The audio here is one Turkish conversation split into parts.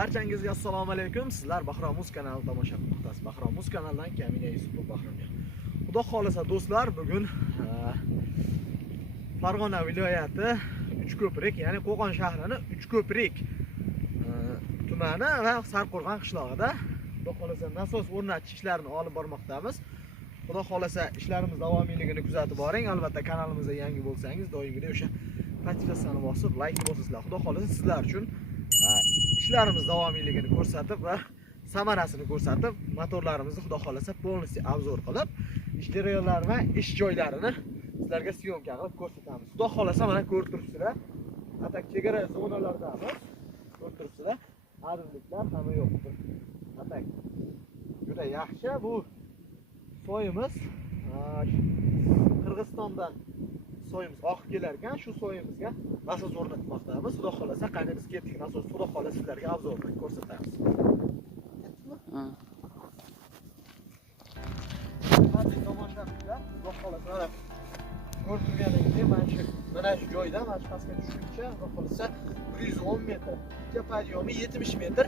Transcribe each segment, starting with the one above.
barchangizga assalomu alaykum. Sizlar bahrom muz kanalini tomosha qilmoqdasiz bahrom muz kanalidan kamina yusupov bahromga xudo xohlasa do'stlar bugun e, farg'ona viloyati uchko'prik ya'ni qo'qon shahrini uchko'prik e, tumani va sarqo'rg'on qishlog'ida. Xudo xohlasa nasos o'rnatish ishlarini olib bormoqdamiz. Xudo xohlasa ishlarimiz davomiyligini kuzatib boring. Albatta kanalimizga yangi bo'lsangiz doimgidek o'sha notifikatsiyani bosib layk bosasizlar xudo xohlasa sizlar uchun ishlarimiz davomiyligini ko'rsatib va samarasini ko'rsatib motorlarimizni xudo xohlasa полностью обзор qilib ish jarayonlari va ish joylarini sizlarga syomka qilib ko'rsatamiz. Xudo xohlasa mana ko'rib turibsizlar atak chegara zonalardamiz. Ko'rib turibsizlar arzliklar hamma yo'q atak. Juda yaxshi bu soyimiz. Qirg'izistondan. Soyimiz oqib kelar ekan shu soyimizga nasos o'rnatmoqdamiz xudo xohlasa qani biz ketdik nasos xudo xohlasa sizlarga obzor qilib ko'rsatamiz. Xudo xohlasa ko'rib turganingizdek mana shu mana shu joyda mana shu pastga tushguncha xudo xohlasa bir yuz o'n metr. İkka podyomi yetmish metr.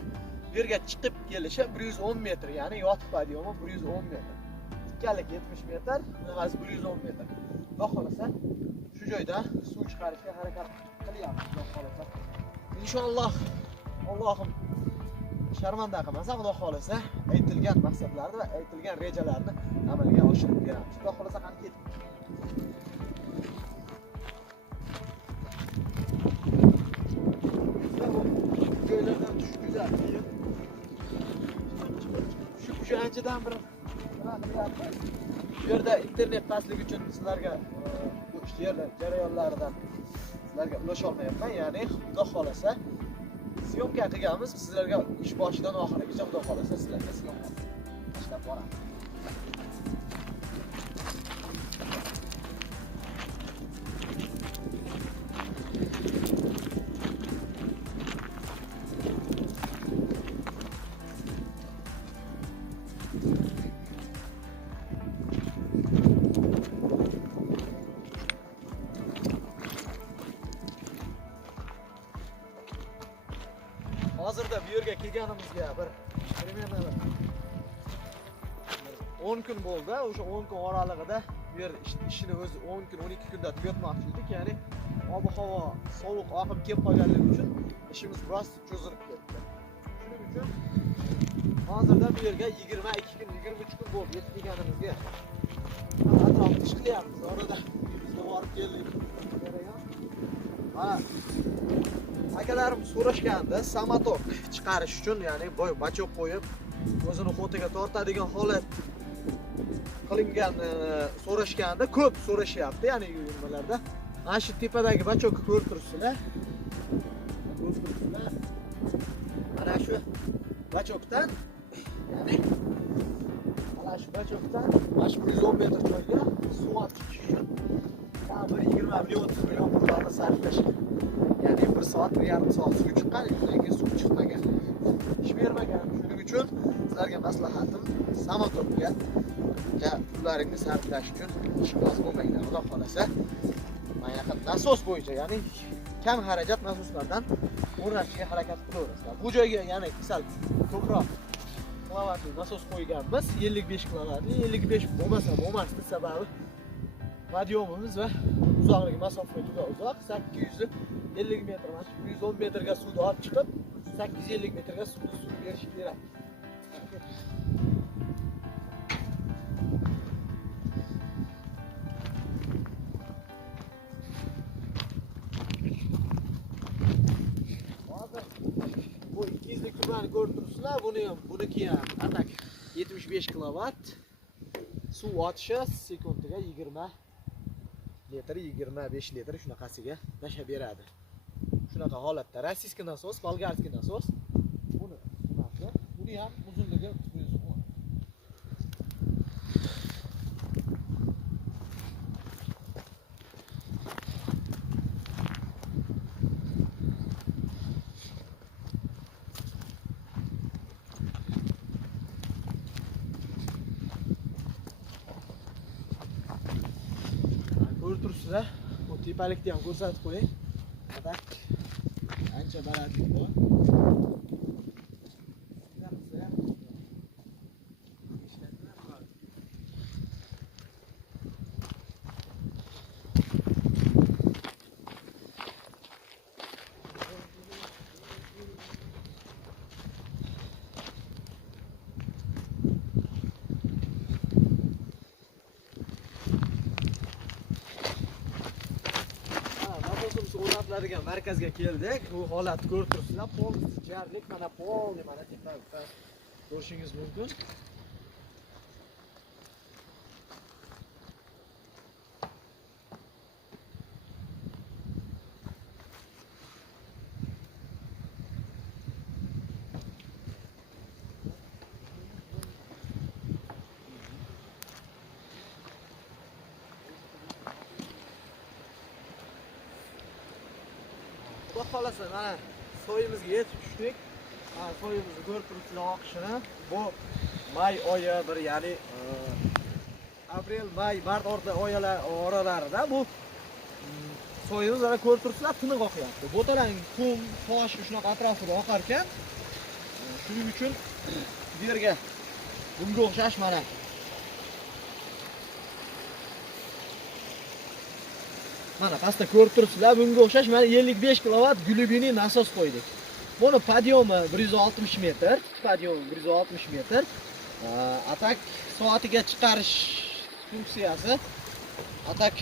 Bu yerga chiqib kelishi bir yuz o'n metr ya'ni yotiq podyomi bir yuz o'n metr. İkkalik yetmish metr nimasi bir yuz o'n metr. Xudo xohlasa shu joyda suv chiqarishga harakat qilyapmiz xudo xohlasa. Inshaalloh allohim sharmanda qilmasa xudo xohlasa aytilgan maqsadlarni va aytilgan rejalarni amalga oshirib beramiz. Xudo xohlasa qani keting joylardan güzel keyin shu shu anchadan bir nima qilyapmiz bu yerda internet pastligi uchun sizlarga e, bu ish yerda jarayonlaridan sizlarga ulasholmayapman ya'ni xudo xohlasa syomka qilganmiz sizlarga ish boshidan oxirigacha xudo xohlasa sizlarga tashlab boramiz hozirda bu yerga kelganimizga bir примерно bir 10 kun bo'ldi o'sha 10 kun oralig'ida bu yer ish- ishini o'zi 10 kun 12 kunda tugatmoqchi edik ya'ni ob havo sovuq oqib kelib qolganligi uchun ishimiz biroz cho'zilib ketdi shuning uchun hozirda bu yerga 22 kun 23 kun bo'ldi yetib kelganimizga atrofni ish qilyapmiz orada bizga borib keldik jarayon mana akalarim so'rashganda samotok chiqarish uchun ya'ni boy bachok qo'yib o'zini xotiga tortadigan holat qilingan e, so'rashganda ko'p so'rashyapti. Ya'ni nimalarda? Mana shu tepadagi bachokni ko'rib turibsizlar. Ko'rib turibsizlar. Mana shu bachokdan ya'ni mana shu bachokdan mana shu bir yuz o'n metr joyga suv olib chiqish uchun tam bir yigirma million o'ttiz million pullarni sarflash ya'ni bir soat bir yarim soat suv chiqqan undan keyin suv chiqmagan ish bermagan shuning uchun sizlarga maslahatim samotopga pullaringni sarflash uchun ishqiboz bo'lmanglar xudo xohlasa mana bunaqa nasos bo'yicha ya'ni kam xarajat nasoslardan o'rnatishga harakat qilaverasizlar bu joyga ya'ni sal ko'proq kilovatli nasos qo'yganmiz ellik besh kilovatli ellik besh bo'lmasa bo'lmasdi sababi uzoqligi masofa juda uzoq sakkiz yuz ellik metr mana shu bir yuz o'n metrga suvni olib chiqib sakkiz yuz ellik metrga suvni suv berish kerak bu ikki yuzlik tubani ko'rib turibsizlar buni ham buniki ham atak yetmish besh kilovat suv otishi sekundiga yigirma litr yigirma besh litr shunaqasiga tashlab beradi. Shunaqa holatda rossiyskiy nasos bolgarskiy nasos buni bunaqasi buni ham uzunligi bir yuz o'n turibsizlar bu tepalikni ham ko'rsatib qo'ying atak ancha balandlik bor sotadigan markazga keldik. Bu holatni ko'rib turibsizlar. Полностью jarlik mana полный mana tepa ko'rishingiz mumkin. Xohlasa mana soyimizga yetib tushdik soyimizni ko'rib turibsizlar bu may oyi bir ya'ni e, aprel may mart oyalar oralarida bu soyimiz mana ko'rib turibsizlar tiniq oqyapti bo'talang qum tosh shunaqa atrofida oqar ekan E, shuning uchun bu yerga bunga mana pastda ko'rib turibsizlar. Bunga o'xshash mana 55 kilovat glubiniy nasos qo'ydik. Buni podyomi 160 metr podyomi 160 metr. A tak soatiga chiqarish funksiyasi. A tak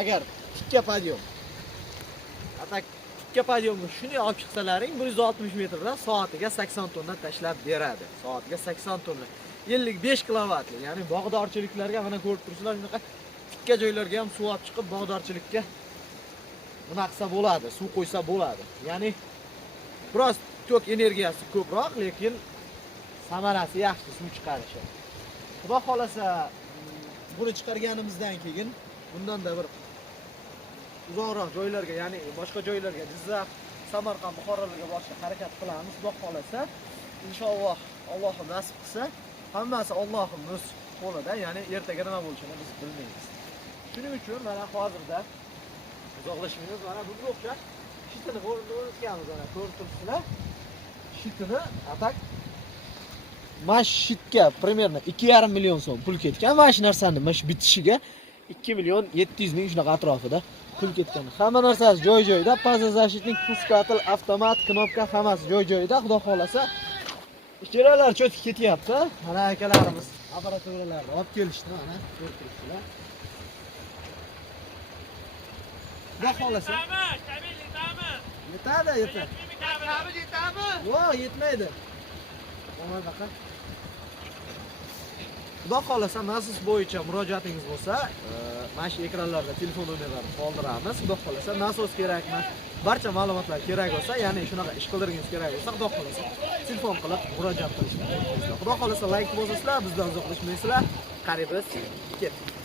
agar tikka podyom a tak tikka podyomni shunday olib chiqsalaring 160 metrdan soatiga 80 tonna tashlab beradi. Soatiga 80 tonna. 55 kilovatli ya'ni bog'dorchiliklarga mana ko'rib turibsizlar shunaqa tikka joylarga ham suv olib chiqib bog'dorchilikka qilsa bo'ladi suv qo'ysa bo'ladi ya'ni biroz tok energiyasi ko'proq lekin samarasi yaxshi suv chiqarishi xudo xohlasa buni chiqarganimizdan keyin bundanda bir uzoqroq joylarga ya'ni boshqa joylarga jizzax samarqand buxorolarga borishga harakat qilamiz xudo xohlasa inshaalloh allohim nasib qilsa hammasi allohimni o'z qo'lida ya'ni ertaga nima bo'lishini biz bilmaymiz shuning uchun mana hozirda uzoqlashmaymiz mana bunga o'xshash shitini o'rnida o'rnatganmiz mana ko'rib turibsizlar shitini atak mana shu shitga примерно ikki yarim million so'm pul ketgan mana shu narsani mana shu bitishiga ikki million yetti yuz ming shunaqa atrofida pul ketgan hamma narsasi joy joyida пазозащитник пускатель avtomat knopka hammasi joy joyida xudo xohlasa ijaralar cho'tib ketyapti mana akalarimiz apparaturalarni olib kelishdi mana ko'rib turibsizlar xudo xohlasa yetadi yetadi yo'q yetmaydi Mana bunaqa. xudo xohlasa nasos bo'yicha murojaatingiz bo'lsa e, mana shu ekranlarda telefon nomerlarini qoldiramiz xudo xohlasa nasos kerakmi barcha ma'lumotlar kerak bo'lsa ya'ni shunaqa ish qildirgingiz kerak bo'lsa xudo xohlasa telefon qilib murojaat qilish mumkin xudo xohlasa layk bosasizlar bizdan uzoqlashmaysizlar qariybiz ketdik